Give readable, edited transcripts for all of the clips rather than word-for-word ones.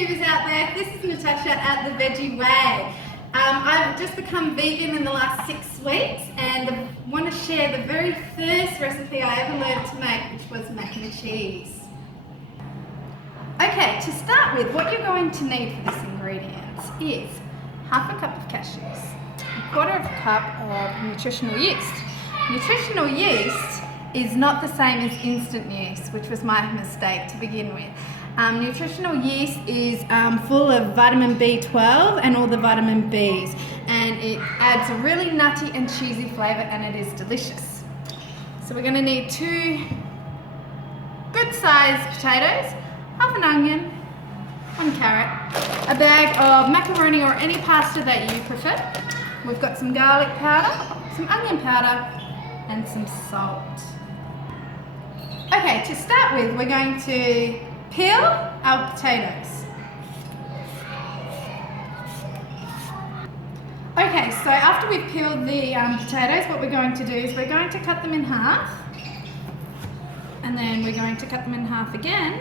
YouTubers out there, this is Natasha at The Veggie Way. I've just become vegan in the last 6 weeks and I want to share the very first recipe I ever learned to make, which was mac and cheese. Okay, to start with, what you're going to need for this ingredients is half a cup of cashews, a quarter of a cup of nutritional yeast. Nutritional yeast is not the same as instant yeast, which was my mistake to begin with. Nutritional yeast is full of vitamin B12 and all the vitamin Bs, and it adds a really nutty and cheesy flavour, and it is delicious. So we're going to need 2 good sized potatoes, half an onion, 1 carrot, a bag of macaroni or any pasta that you prefer. We've got some garlic powder, some onion powder and some salt. Okay, to start with, we're going to peel our potatoes. Okay, so after we've peeled the potatoes, what we're going to do is we're going to cut them in half, and then we're going to cut them in half again,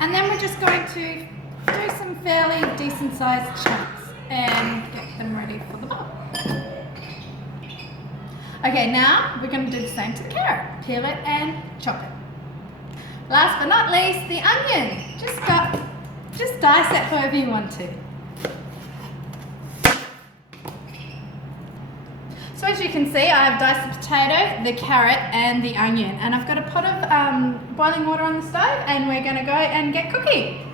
and then we're just going to do some fairly decent sized chunks and get them ready for the bowl. Okay, now we're going to do the same to the carrot. Peel it and chop it. Last but not least, the onion. Just dice it however you want to. So as you can see, I have diced the potato, the carrot and the onion, and I've got a pot of boiling water on the stove, and we're going to go and get cooking.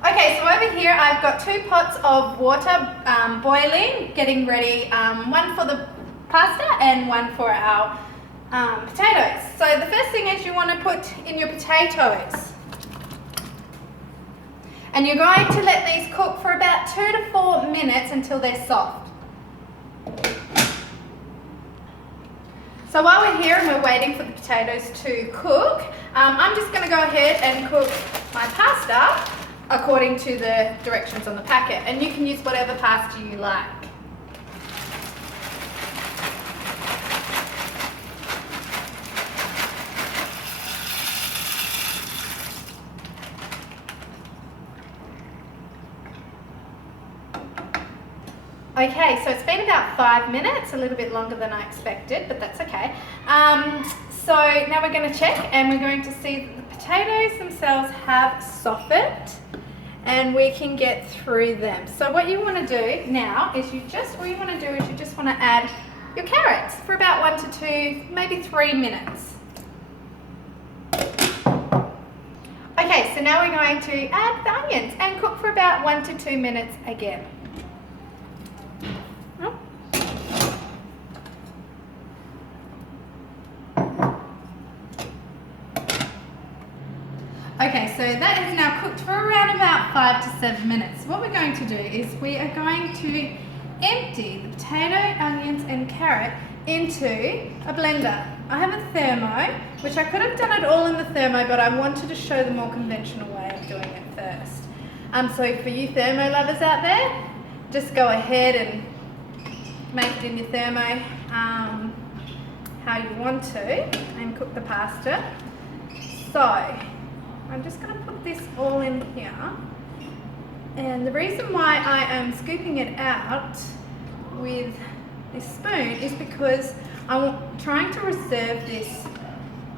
Okay, so over here I've got 2 pots of water boiling, getting ready, one for the pasta and one for our potatoes. So the first thing is you want to put in your potatoes, and you're going to let these cook for about 2 to 4 minutes until they're soft. So while we're here and we're waiting for the potatoes to cook, I'm just going to go ahead and cook my pasta according to the directions on the packet, and you can use whatever pasta you like. Okay, so it's been about 5 minutes, a little bit longer than I expected, but that's okay. So now we're going to check, and we're going to see that the potatoes themselves have softened and we can get through them. So what you want to do now is you just want to add your carrots for about 1 to 2, maybe 3 minutes. Okay, so now we're going to add the onions and cook for about 1 to 2 minutes again. Okay, so that is now cooked for around about 5 to 7 minutes. What we're going to do is we are going to empty the potato, onions and carrot into a blender. I have a thermo, which I could have done it all in the thermo, but I wanted to show the more conventional way of doing it first. So for you thermo lovers out there, just go ahead and make it in your thermo how you want to and cook the pasta. So I'm just going to put this all in here, and the reason why I am scooping it out with this spoon is because I'm trying to reserve this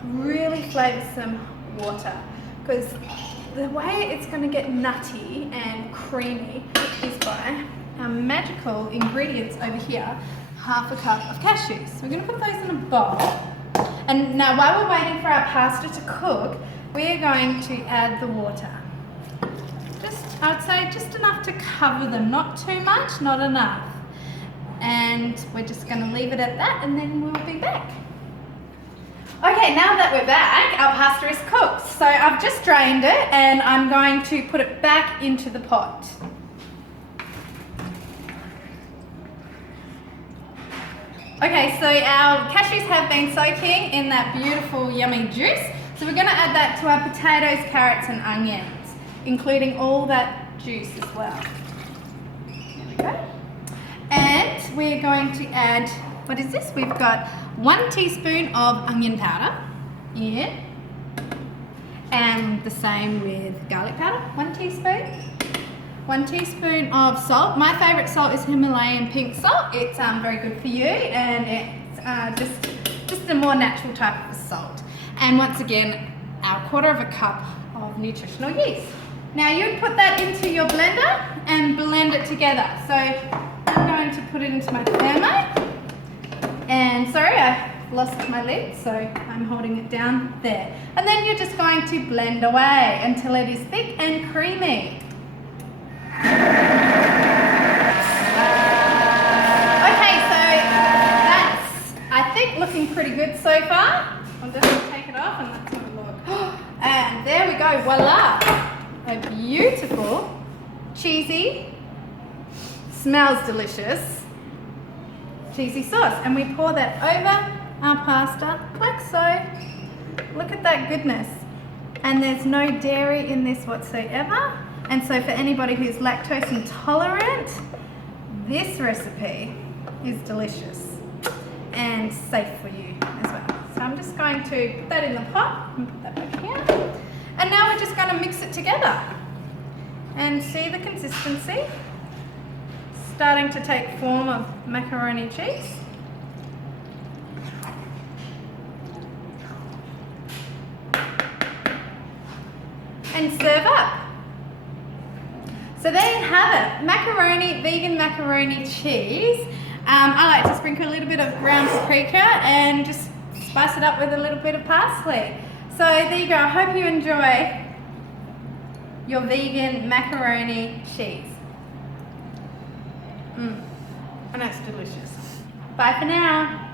really flavoursome water, because the way it's going to get nutty and creamy is by our magical ingredients over here, half a cup of cashews. So we're going to put those in a bowl, and now while we're waiting for our pasta to cook, we're going to add the water. I would say just enough to cover them, not too much, not enough. And we're just going to leave it at that, and then we'll be back. Okay, now that we're back, our pasta is cooked. So I've just drained it, and I'm going to put it back into the pot. Okay, so our cashews have been soaking in that beautiful, yummy juice. So we're going to add that to our potatoes, carrots and onions, including all that juice as well. There we go. And we're going to add, what is this? We've got 1 teaspoon of onion powder in, And the same with garlic powder, 1 teaspoon. 1 teaspoon of salt. My favourite salt is Himalayan pink salt. It's very good for you, and it's just a more natural type of salt. And once again, our 1/4 cup of nutritional yeast. Now you'd put that into your blender and blend it together. So I'm going to put it into my thermo. And sorry, I lost my lid, so I'm holding it down there. And then you're just going to blend away until it is thick and creamy. Okay, so that's, I think, looking pretty good so far. I'm just going to take it off and let's have a look. And there we go, voila! A beautiful, cheesy, smells delicious, cheesy sauce. And we pour that over our pasta like so. Look at that goodness. And there's no dairy in this whatsoever. And so for anybody who's lactose intolerant, this recipe is delicious and safe for you as well. So I'm just going to put that in the pot and put that back here. And now we're just going to mix it together and see the consistency starting to take form of macaroni cheese. And serve up. So there you have it, macaroni, vegan macaroni cheese. I like to sprinkle a little bit of ground paprika and just spice it up with a little bit of parsley. So there you go, I hope you enjoy your vegan macaroni cheese. And that's delicious. Bye for now.